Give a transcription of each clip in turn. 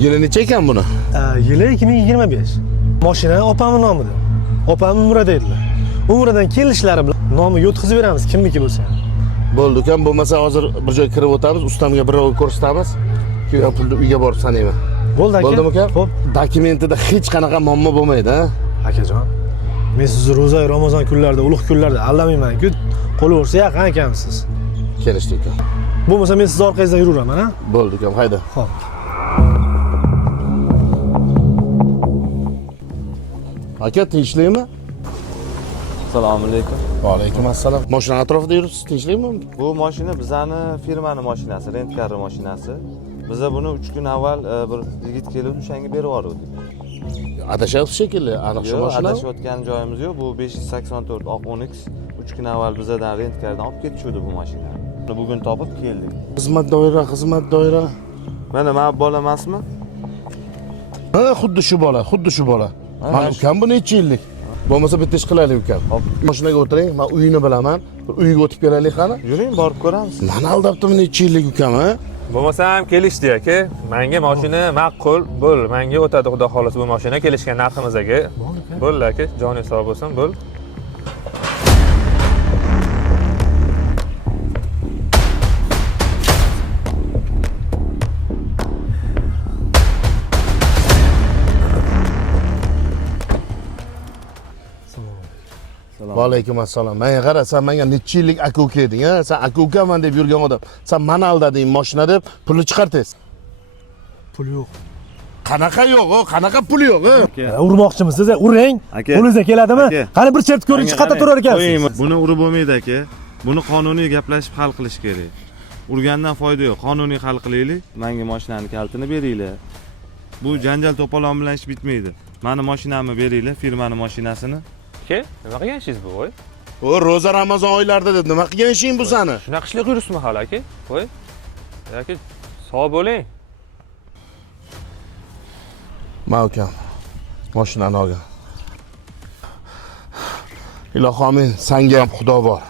Yili necha ekan buni? Yili 2025. Mashina opamning nomida. Opam Umrada edilar. Umradan kelishlari bilan nomi yo'tkazib beramiz kimniki bo'lsa. Bo'ldi ukan, bo'lmasa hozir bir joyga kirib o'tamiz, ustamga birovga ko'rsatamiz. Keyin pulni uyga borib sanayman. Bo'ldi aka. Bo'ldimi uka? Xo'p. Dokumentida hech qanaqa muammo bo'lmaydi, ha? Akajon, men sizni ro'za, Ramazon kunlarida, ulug' kunlarda aldamayman-ku. Qo'laversa yaqin ekansiz. Kelishdik uka. Bo'lmasa men siz orqangizdan yuraman, ha? Bo'ldi uka, hayda. Xo'p. Aka, tinchlikmi? Assalomu alaykum. Va alaykum assalom. Mashina atrofida yuribsiz, tinchlikmi? Bu mashina bizani firmani mashinasi, rent-kar mashinasi. Biza buni 3 kun avval bir yigit kelib o'shanga berib yubordik. Adashyapsiz shekilli, aniq shu Yo'q, mashina. adashayotgan joyimiz yo'q. Bu 584 oq Onyx 3 kun avval bizadan rent-kardan olib ketishdi bu mashinani. Bugun topib keldik. Xizmat doira, xizmat doira. Mana bola emasmi? Ha, xuddi shu bola, xuddi shu bola. Mana ukam bu necha yillik? Bo'lmasa bitta ish qilaylik ukam. Mashinaga o'tiring, men uyini bilaman. Bir uyga o'tib kelaylik qani. Yuring, borib ko'ramiz. Mana aldabdimi necha yillik ukam, ha? Bo'lmasa ham kelishdi aka. Menga mashina ma'qul, bo'l. Menga o'tadi xudo xolasa bu mashina kelishgan narximiz aka. Bo'ldi aka, joningiz sog' bo'lsin, bo'l. Va alaykum assalom. Menga qara, sen menga necha yillik aka-uka eding, ha? Sen aka-ukaman deb yurgan odam. Sen mana aldading mashina deb pulni chiqartasiz. Pul yo'q. Qanaqa yo'q, qanaqa pul yo'q, ha? Urmoqchimisiz? Uring. Aka. Qo'lingizga keladimi? Aka. Qani bir chert ko'ring, chiqata turar ekansiz. Buni urib bo'lmaydi aka. Buni qonuniy gaplashib hal qilish kerak. Urgandan foyda yo'q. Qonuniy hal qilaylik. Menga mashinani kalitini beringlar. Bu janjal to'polon bilan ish bitmaydi. Mani mashinamni beringlar, firmani mashinasini. Aka, nima qilgan ishingiz bu, voy? O, ro'za Ramazon oylarida deb nima qilgan ishing bu sani? Shunaqa qishliq yuribsizmi hali aka? Voy. Aka, sog' bo'ling. Ma ukam. Mashinani olgan. Ilohim amin, senga ham xudo bor.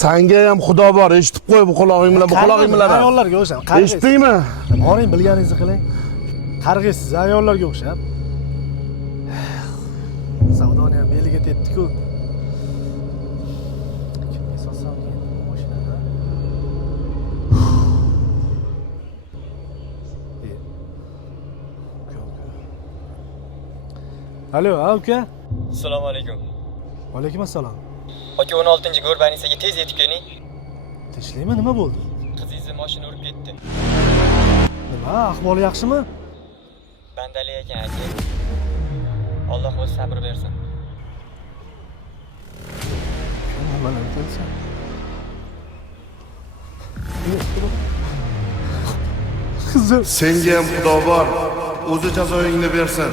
Senga ham xudo bor, eshitib qo'y bu quloqing bilan, bu quloqing bilan. Ayollarga o'xshab. Eshitdingmi? Boring, bilganingizni qiling. Qarg'aysiz ayollarga o'xshab. Savdoni ham beliga tetdi-ku. Kimga sotsam endi mashinani? Alo, uka. Assalomu alaykum. Va alaykum assalom. Aka 16-Go'rbanisiga tez yetib keling. Tinchlikmi? Nima bo'ldi? Qizingizni mashina urib ketdi. Nima, ahvoli yaxshimi? Bandali ekan aka. Alloh o'zi sabr bersin. Mana aytsan. Qizim. Senga ham xudo bor. O'zi jazoingni bersin.